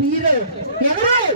Hero ఎవరు?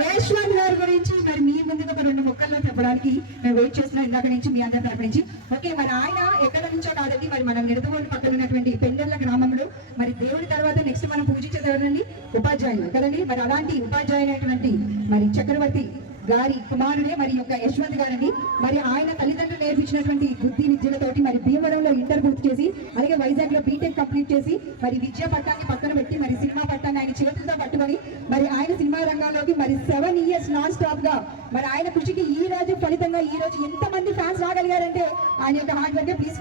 యశ్వంత్ గారి గురించి మరి మీ ముందుగా ఒక రెండు ముక్కల్లో చెప్పడానికి మేము వెయిట్ చేస్తున్నాం. ఇందాక నుంచి మీ అందరి తరపు నుంచి. ఓకే మరి ఆయన ఎక్కడ నుంచో కాదండి. మరి మనం నిడతగోలు పక్కన ఉన్నటువంటి పెండర్ల గ్రామంలో మరి దేవుడి తర్వాత నెక్స్ట్ మనం పూజించేది ఎవరండి? ఉపాధ్యాయులు. కదండి? మరి అలాంటి ఉపాధ్యాయులైనటువంటి మరి చక్రవర్తి గారి కుమారుడే మరి యొక్క యశ్వంత్ గారండి. మరి ఆయన తల్లిదండ్రులు నేర్పించినటువంటి బుద్ధి విద్యలతోటి మరి భీమవరంలో ఇంటర్ పూర్తి చేసి అలాగే వైజాగ్లో బీటెక్ కంప్లీట్ చేసి మరి విద్యా పట్టాన్ని పక్కన పెట్టి మరి సినిమా పట్టాన్ని ఆయన చేతులతో పట్టుకొని మరి ఆయన సినిమా రంగంలోకి మరి సెవెన్ ఇయర్స్ నాన్ స్టాప్గా మరి ఆయన కృషికి ఈ రోజు ఫలితంగా ఈ రోజు ఎంత మంది ఫ్యాన్స్ రాగలిగారంటే ఆయన యొక్క హార్డ్ వర్క్ ప్లీజ్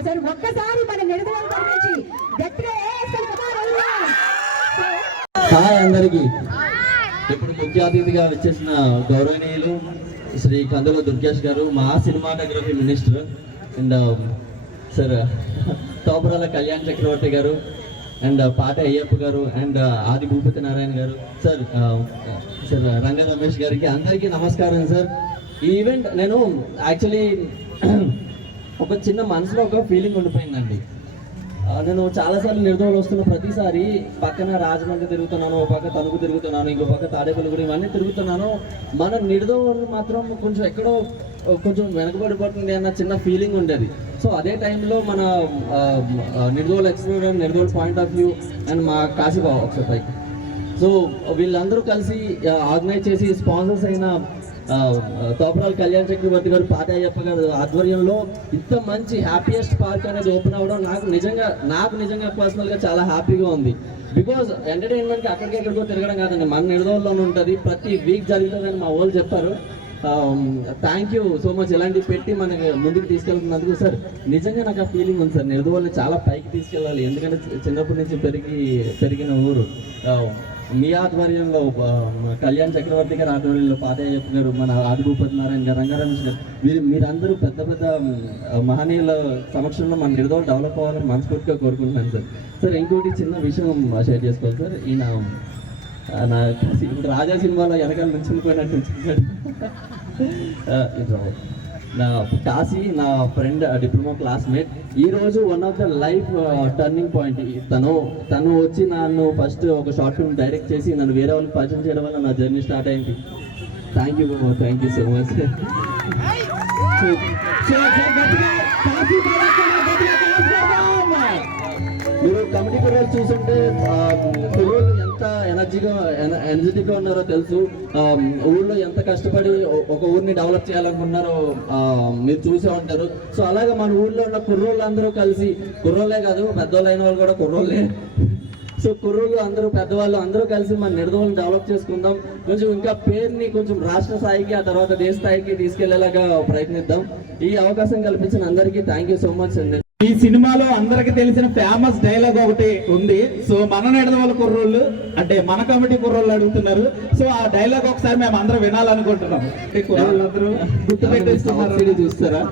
సార్ ఒక్కసారి మన నిడదవల తరపు నుంచి గట్టిగా హాయ్ ఇప్పుడు ముఖ్య అతిథిగా వచ్చేసిన గౌరవనీయులు శ్రీ కందుల దుర్గేష్ గారు మా cinematography minister and um, sir Thoparala Kalyan Chakravarthy గారు అండ్ పాట అయ్యప్ప గారు అండ్ ఆది భూపతి నారాయణ గారు. సార్ um, సార్ రంగ రమేష్ గారికి అందరికీ నమస్కారం సార్. ఈ ఈవెంట్ నేను యాక్చువల్లీ ఒక చిన్న మనసులో ఒక ఫీలింగ్ ఉండిపోయిందండి. నేను చాలాసార్లు నిర్దోలు వస్తున్న ప్రతిసారి పక్కన రాజమండ్రి తిరుగుతున్నాను ఒక పక్క తణుకు తిరుగుతున్నాను ఇంకో పక్క తాడేపల్లిగూడి ఇవన్నీ తిరుగుతున్నాను. మన నిర్దోలు మాత్రం కొంచెం ఎక్కడో కొంచెం వెనకబడిపోతుంది అన్న చిన్న ఫీలింగ్ ఉండేది. సో అదే టైంలో మన నిర్దోల్ ఎక్స్ప్లోర్ నిర్దోల్ పాయింట్ ఆఫ్ వ్యూ అండ్ మా కాశీబాబు ఒకసారి పైకి. సో వీళ్ళందరూ కలిసి ఆర్గనైజ్ చేసి స్పాన్సర్స్ అయిన తోపరాల కళ్యాణ్ చక్రవర్తి గారు పాతయ్యప్ప గారు ఆధ్వర్యంలో ఇంత మంచి హ్యాపీయెస్ట్ పార్క్ అనేది ఓపెన్ అవ్వడం నాకు నిజంగా నాకు నిజంగా పర్సనల్గా చాలా హ్యాపీగా ఉంది. బికాజ్ ఎంటర్టైన్మెంట్కి అక్కడికి ఎక్కడికో తిరగడం కాదండి మన నిడదవుల్లోనే ఉంటుంది. ప్రతి వీక్ జరుగుతుందని మా వాళ్ళు చెప్పారు. థ్యాంక్ యూ సో మచ్ ఇలాంటివి పెట్టి మనకి ముందుకు తీసుకెళ్తున్నందుకు సార్ నిజంగా నాకు ఆ ఫీలింగ్ ఉంది సార్. నిడదవల్ని చాలా పైకి తీసుకెళ్ళాలి. ఎందుకంటే చిన్నప్పటి నుంచి పెరిగి పెరిగిన ఊరు. Um, మీ ఆధ్వర్యంలో కళ్యాణ్ చక్రవర్తి గారి ఆధ్వర్యంలో పాతయ్యప్ప గారు మన ఆదిభూపతి నారాయణ గారు రంగారమేష్ గారు మీరు మీరందరూ పెద్ద పెద్ద మహనీయుల సమక్షంలో మన నిర్దోలు డెవలప్ అవ్వాలని మనస్ఫూర్తిగా కోరుకుంటున్నాను సార్. సార్ ఇంకోటి చిన్న విషయం షేర్ చేసుకోవాలి సార్. ఈయన నా రాజా సినిమాలో వెనకాల నుంచి పోయినట్టు నా కాశీ నా ఫ్రెండ్ డిప్లొమా క్లాస్మేట్ ఈ రోజు one of the life turning point తను తను వచ్చి నన్ను ఫస్ట్ ఒక షార్ట్ ఫిల్మ్ డైరెక్ట్ చేసి నన్ను వేరే వాళ్ళకి పరిచయం చేయడం వల్ల నా జర్నీ స్టార్ట్ అయింది. Thank you thank you so much committee కుర్రోలు చూసుంటే కుర్రోళ్ళు ఎంత ఎనర్జీగా ఎనర్జెటిక్గా ఉన్నారో తెలుసు. ఊళ్ళో ఎంత కష్టపడి ఒక ఊరిని డెవలప్ చేయాలనుకున్నారో మీరు చూసే ఉంటారు. సో అలాగే మన ఊళ్ళో ఉన్న కుర్రోళ్ళు అందరూ కలిసి కుర్రోళ్ళే కాదు పెద్దోళ్ళు అయిన వాళ్ళు కూడా కుర్రోళ్ళే. సో కుర్రోళ్ళు అందరూ పెద్దవాళ్ళు అందరూ కలిసి మన నిర్దోలను డెవలప్ చేసుకుందాం. కొంచెం ఇంకా పేరుని కొంచెం రాష్ట్ర స్థాయికి ఆ తర్వాత దేశ స్థాయికి తీసుకెళ్ళేలాగా ప్రయత్నిద్దాం. ఈ అవకాశం కల్పించిన అందరికీ థ్యాంక్ యూ సో మచ్ అండి ఈ సినిమాలో అందరికి తెలిసిన ఫేమస్ డైలాగ్ ఒకటి ఉంది. సో మన నెడదవల కుర్రోళ్ళు అంటే మన కమిటీ కుర్రోళ్ళు అడుగుతున్నారు. సో ఆ డైలాగ్ ఒకసారి మేము అందరం వినాలనుకుంటున్నాం. ఈ కుర్రోళ్ళు అందరూ గుర్తు పెట్టేస్తున్నారు చూస్తారా?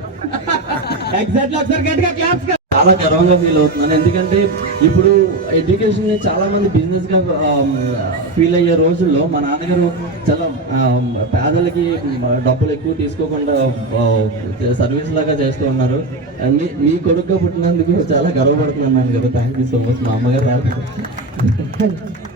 ఎగ్జాక్ట్లీ ఒకసారి గట్టిగా క్లాప్స్ చాలా గర్వంగా ఫీల్ అవుతున్నాను. ఎందుకంటే ఇప్పుడు ఎడ్యుకేషన్ చాలామంది చాలా మంది బిజినెస్గా ఫీల్ అయ్యే రోజుల్లో మా నాన్నగారు చాలా పేదలకి డబ్బులు ఎక్కువ తీసుకోకుండా సర్వీస్ లాగా చేస్తూ ఉన్నారు. మీ- మీ కొడుకుగా పుట్టినందుకు చాలా గర్వపడుతున్నాను కదా థ్యాంక్ యూ సో మచ్ మా అమ్మగారు.